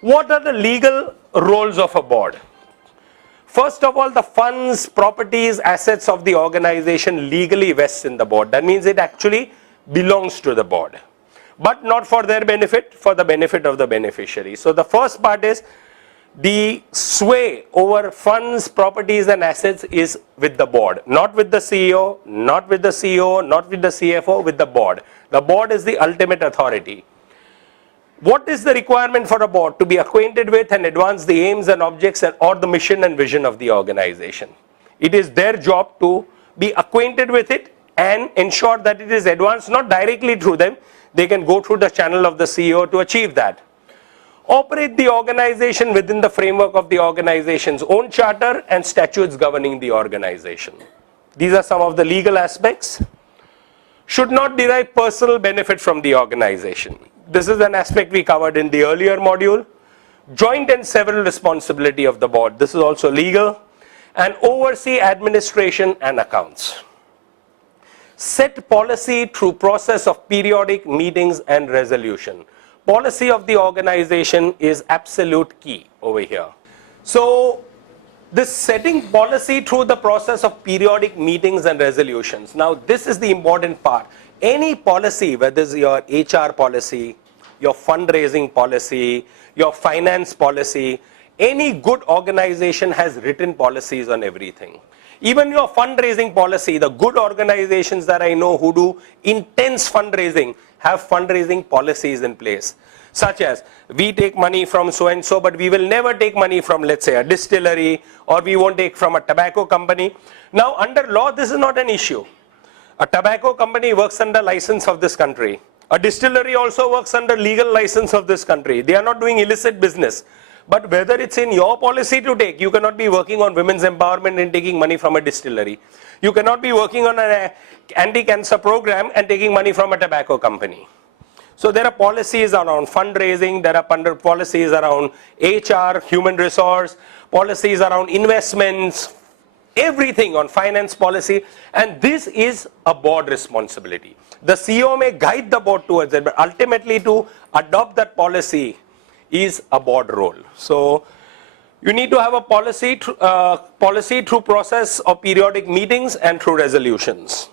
What are the legal roles of a board? First of all, the funds, properties, assets of the organization legally vests in the board. That means it actually belongs to the board, but not for their benefit, for the benefit of the beneficiary. So the first part is the sway over funds, properties and assets is with the board, not with the CEO, not with the CEO, not with the CFO, with the board. The board is the ultimate authority. What is the requirement for a board? To be acquainted with and advance the aims and objects or the mission and vision of the organization. It is their job to be acquainted with it and ensure that it is advanced not directly through them. They can go through the channel of the CEO to achieve that. Operate the organization within the framework of the organization's own charter and statutes governing the organization. These are some of the legal aspects. Should not derive personal benefit from the organization. This is an aspect we covered in the earlier module. Joint and several responsibility of the board. This is also legal. And oversee administration and accounts. Set policy through process of periodic meetings and resolution. Policy of the organization is absolute key over here. So this setting policy through the process of periodic meetings and resolutions. Now this is the important part. Any policy, whether it's your HR policy, your fundraising policy, your finance policy, any good organization has written policies on everything. Even your fundraising policy, the good organizations that I know who do intense fundraising have fundraising policies in place. Such as, we take money from so and so, but we will never take money from, let's say, a distillery, or we won't take from a tobacco company. Now under law, this is not an issue. A tobacco company works under license of this country. A distillery also works under legal license of this country. They are not doing illicit business. But whether it's in your policy to take, you cannot be working on women's empowerment and taking money from a distillery. You cannot be working on an anti-cancer program and taking money from a tobacco company. So there are policies around fundraising, there are policies around HR, human resource, policies around investments, everything on finance policy, and this is a board responsibility. The CEO may guide the board towards it, but ultimately to adopt that policy is a board role. So you need to have a policy through process of periodic meetings and through resolutions.